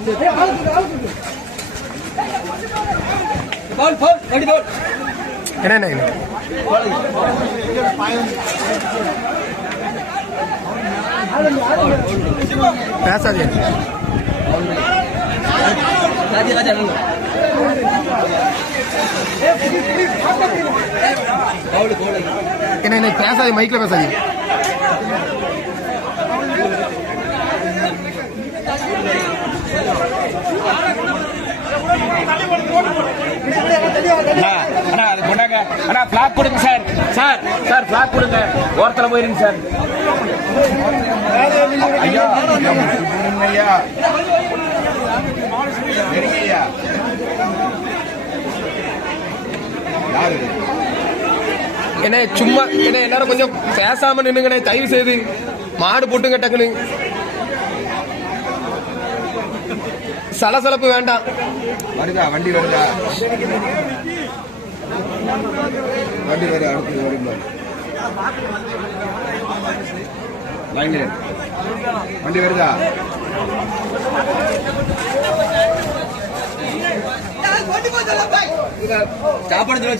என்ன பேசாதே என்ன பேசாதே மைக்ல பேசாதே பிளாக் கொடுங்க சார். சார் சார் பிளாக் கொடுங்க. ஓரத்துல போயிருங்க சார். ஐயா ஐயா என்ன சும்மா என்ன எல்லாரும் கொஞ்சம் பேசாம நின்னுங்கண்ணே தயவு செய்து. மாடு போட்டுங்க டக்குனு. சலசலப்பு வேண்டாம். வருதா வண்டி வருதா? வண்டி வர அடுத்து வருங்க. வண்டி வருதா? சாப்பாடு நாளை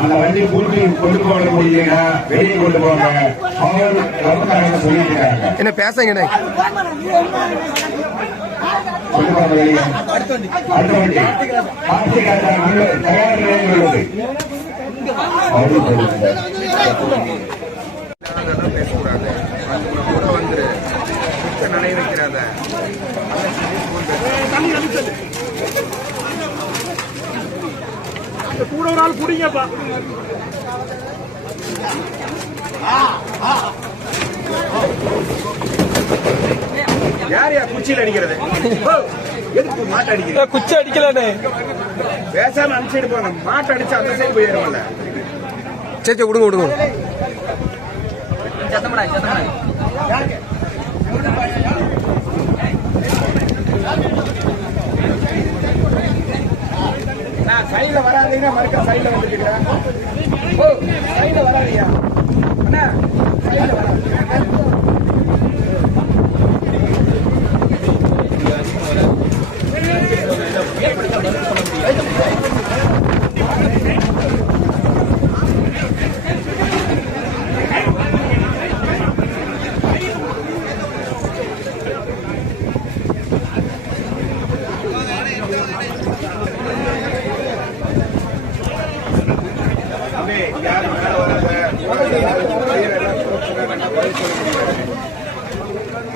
அந்த வண்டி பூட்டி கொண்டு போக முடியல, வெளியே கொண்டு போங்க. அவங்க சொல்லிட்டு என்ன பேசுங்க கொண்டு போக வெளியே. அடுத்த வண்டி தயார் நிலையில் உள்ளது. பேசக்கூடாது. கூட வந்துரு நினைவு வைக்கிறாத. கூட ஒரு ஆள் குடிங்கப்பா. யாரையா குச்சியில் அடிக்கிறது? எதுக்கு மாட்டை அடிக்கிறது? குச்சி அடிக்கலானே. பேசாம அந்த சைடு போங்க. மாட்டை அடிச்சு அந்த சைடு போயிடும்ல. சரி விடுங்க விடுங்க. சைட்ல வராதீங்கன்னா மறுக்க சைட்ல வந்துருக்கிறேன். சைட்ல வராதீங்க அண்ணா. சைட்ல வராது.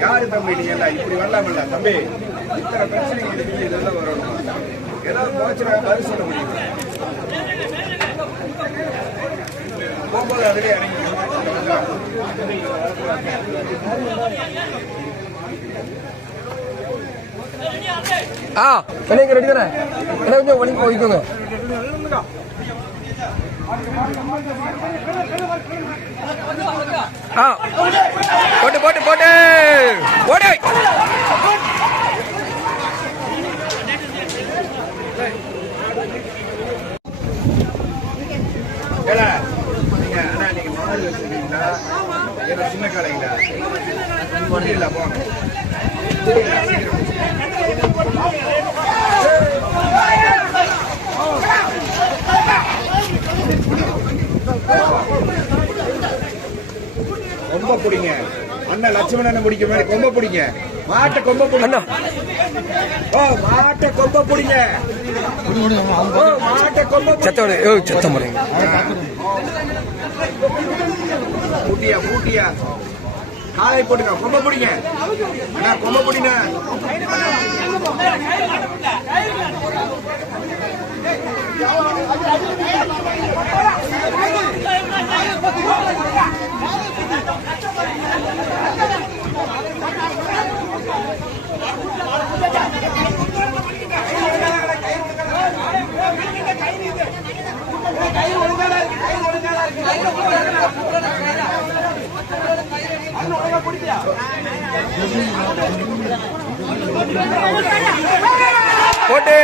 யாரு தம்பி நீங்க இப்படி வரலாமில்ல தம்பி? இத்தனை பிரச்சனைகள் இருக்கு. இதெல்லாம் வரணும். ஏதாவது போச்சுன்னா பதில் சொல்ல முடியும். போகும்போது அதுவே இறங்கி ரெடி தானே? என்ன கொஞ்சம் வழி போய்க்கோங்க. போட்டு போட்டு போட்டு ஓடு. நீங்க அண்ணா நீங்க மாடு வச்சிருக்கீங்களா? சின்ன கடைங்களா? இல்ல போங்க. கொம்ப பிடிங்க அண்ணன். லட்சுமணன் முடிக்க மாதிரி கொம்ப பிடிங்க. மாட்டை கொம்ப பிடிங்க. மாட்டை கொம்ப பிடிங்க. மாட்டை கொம்ப சத்தம் பூட்டியா பூட்டியா காலை போட்டுங்க. கொம்ப பிடிங்க. கொம்ப பிடிங்க. போட்டு